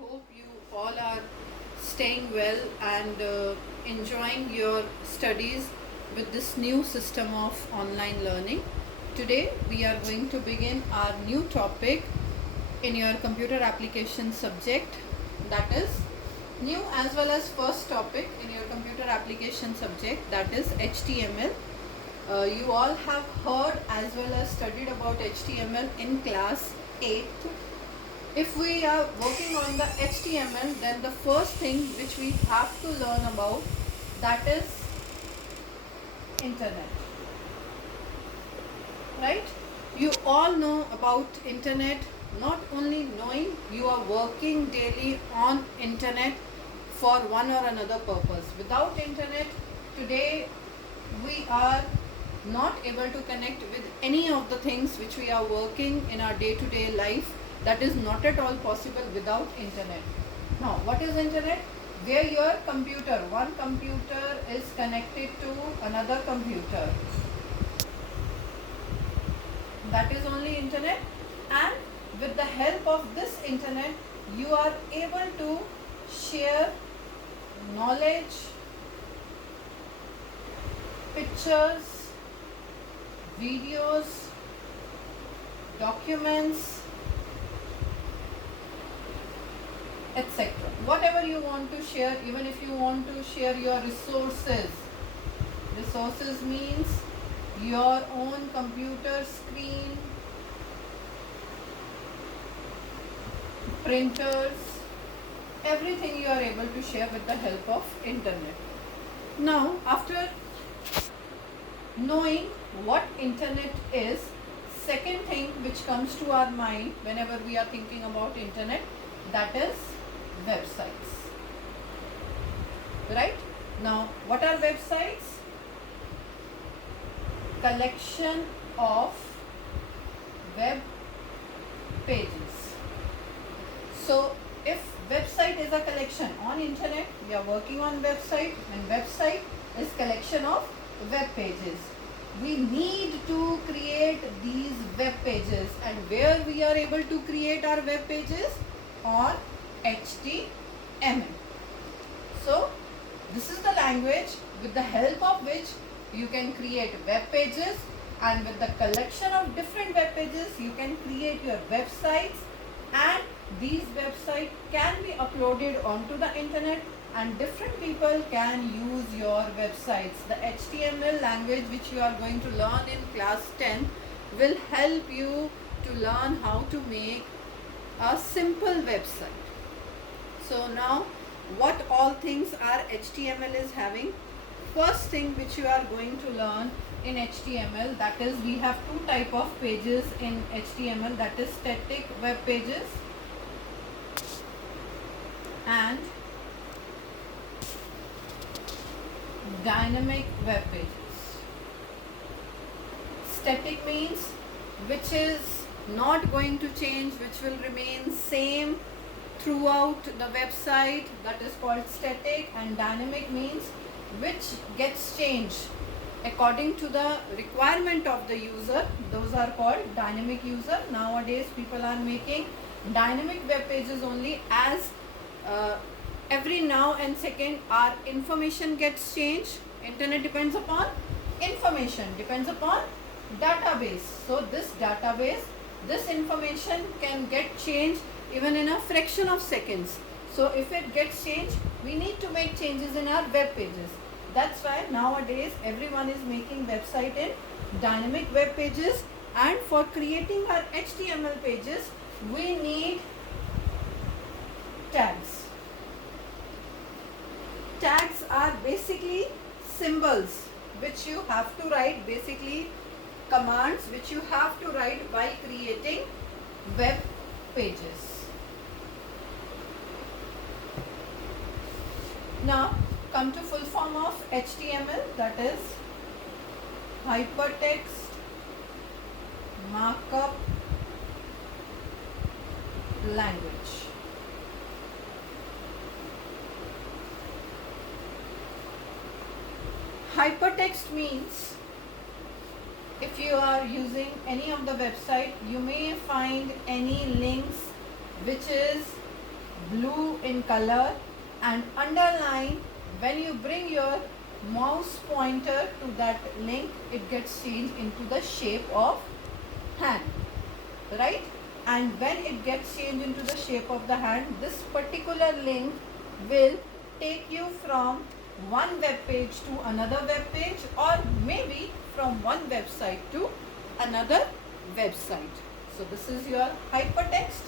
hope you all are staying well and enjoying your studies with this new system of online learning. Today we are going to begin our new topic in your computer application subject, that is new as well as first topic in your computer application subject, that is HTML. You all have heard as well as studied about HTML in class 8th. If we are working on the HTML, then the first thing which we have to learn about, that is internet, right? You all know about internet. Not only knowing, you are working daily on internet for one or another purpose. Without internet, today we are not able to connect with any of the things which we are working in our day-to-day life. That is not at all possible without internet. Now, what is internet? Where your computer, one computer is connected to another computer. That is only internet, and with the help of this internet, you are able to share knowledge, pictures, videos, documents, etc. Whatever you want to share, even if you want to share your resources. Resources means your own computer screen, printers, everything you are able to share with the help of internet. Now, after knowing what internet is, second thing which comes to our mind whenever we are thinking about internet, that is websites. Right? Now, what are websites? Collection of web pages. So, if website is a collection on internet, we are working on website, and website is collection of web pages. We need to create these web pages, and where we are able to create our web pages? On HTML. So, this is the language with the help of which you can create web pages, and with the collection of different web pages you can create your websites, and these websites can be uploaded onto the internet and different people can use your websites. The HTML language which you are going to learn in class 10 will help you to learn how to make a simple website. So now, what all things are HTML is having? First thing which you are going to learn in HTML, that is we have two type of pages in HTML, that is static web pages and dynamic web pages. Static means which is not going to change, which will remain same throughout the website, that is called static. And dynamic means which gets changed according to the requirement of the user. Those are called dynamic user. Nowadays people are making dynamic web pages only, as every now and second our information gets changed. Internet depends upon information, depends upon database. So this database, this information can get changed even in a fraction of seconds. So if it gets changed, we need to make changes in our web pages. That's why nowadays everyone is making website in dynamic web pages, and for creating our HTML pages we need tags. Tags are basically symbols which you have to write, basically commands which you have to write while creating web pages. Now come to full form of HTML, that is hypertext markup language. Hypertext means if you are using any of the website, you may find any links which is blue in color, and underline. When you bring your mouse pointer to that link, it gets changed into the shape of hand, right? And when it gets changed into the shape of the hand, this particular link will take you from one web page to another web page, or maybe from one website to another website. So this is your hypertext.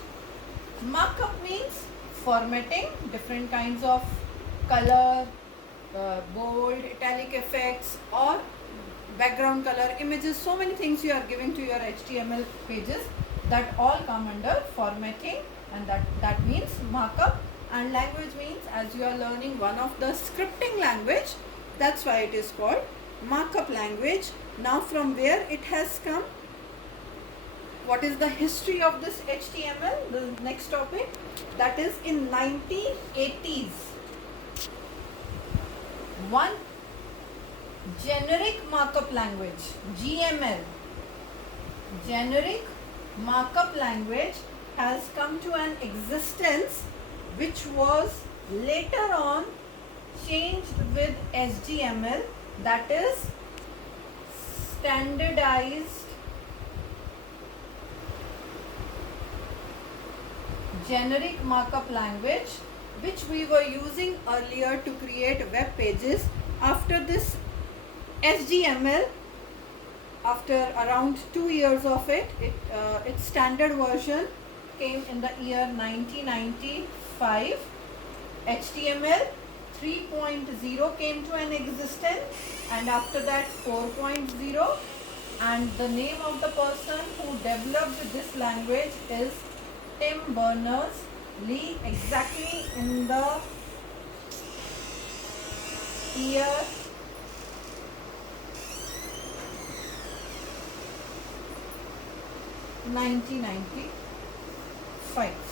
Markup means formatting, different kinds of color, bold, italic effects, or background color, images, so many things you are giving to your HTML pages, that all come under formatting, and that means markup. And language means, as you are learning one of the scripting language, that's why it is called markup language. Now from where it has come, what is the history of this HTML, the next topic, that is in 1980s. One generic markup language, GML, generic markup language, has come to an existence, which was later on changed with SGML, that is standardized generic markup language, which we were using earlier to create web pages. After this SGML, after around 2 years of its standard version came in the year 1995. HTML 3.0 came to an existence, and after that 4.0, and the name of the person who developed this language is Tim Berners-Lee, exactly in the year 1995.